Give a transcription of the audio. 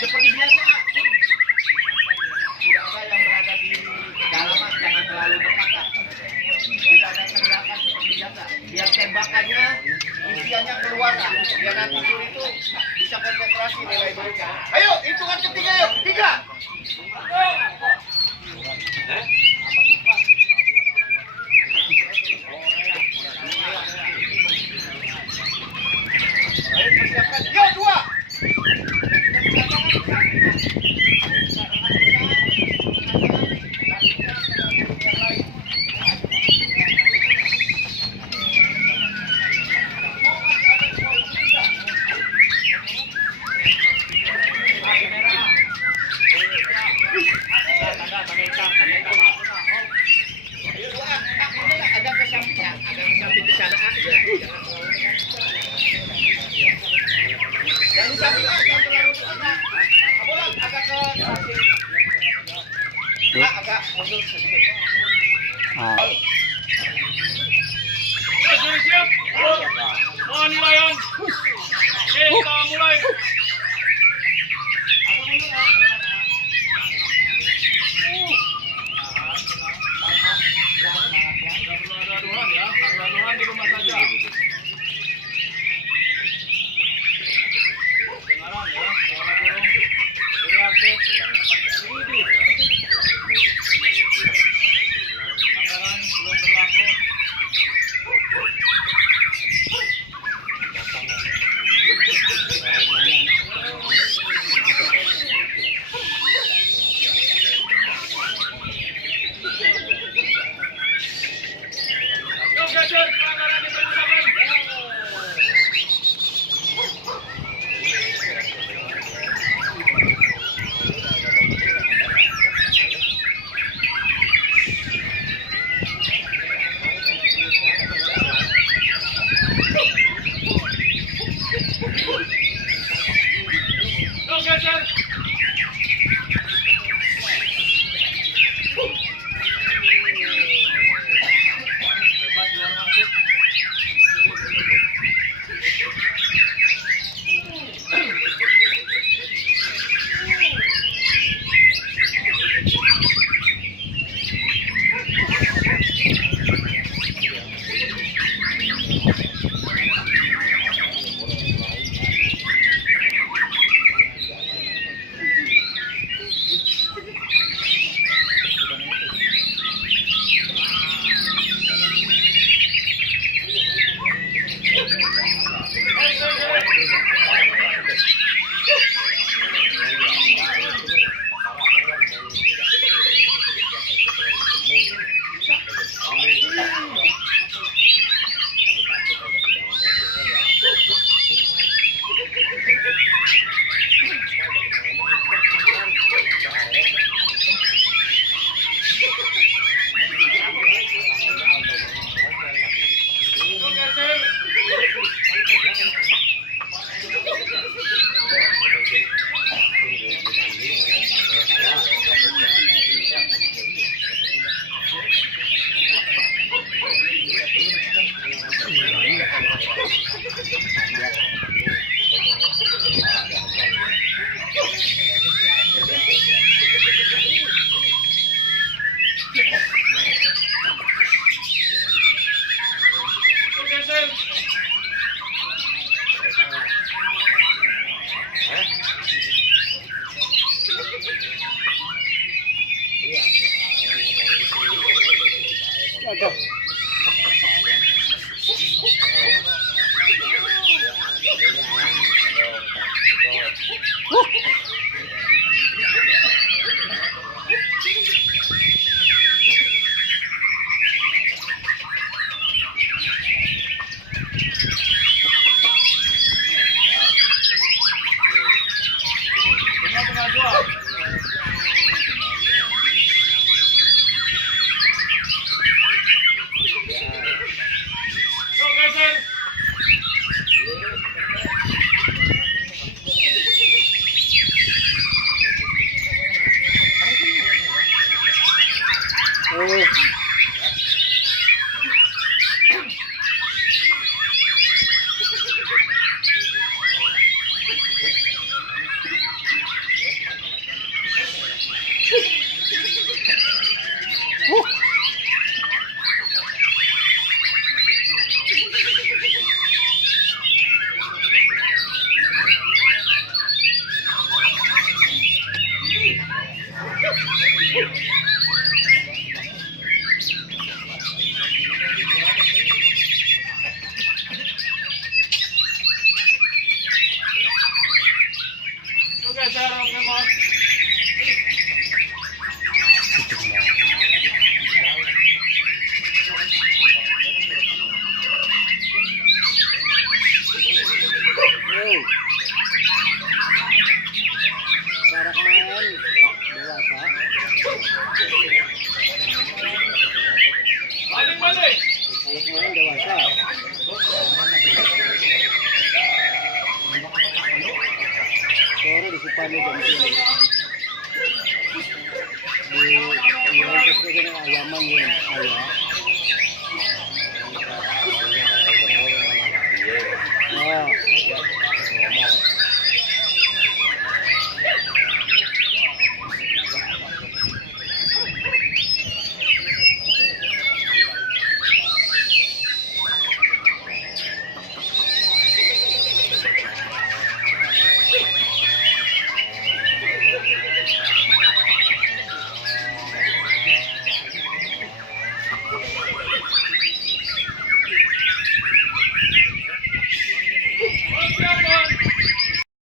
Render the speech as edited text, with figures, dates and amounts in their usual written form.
seperti biasa. Tidak ada yang berada di dalaman, jangan terlalu dekat. Tidak ada teriakan seperti biasa. Biar tembakannya isiannya keluar, biar nanti itu bisa konsentrasi nilai mereka. Ayo, hitungan ketiga yuk. 3. Ayo persiapkan. Yo, 2. Agak ke samping ya, agak ke samping ke sana. Jangan samping, jangan terlalu dekat. Bola agak ke samping. Agak mundur sedikit. Siap. Penilaian. Kita mulai. Aduhan di rumah saja. Dengaran ya, suara burung. Ini aktif. Anggaran belum berlaku. guys, sarap na mo. Hey. Karak main dewasa. Balik. Karak main dewasa. Sore di Supani jam sini. Di Iwan Kesini ayaman yang ayah.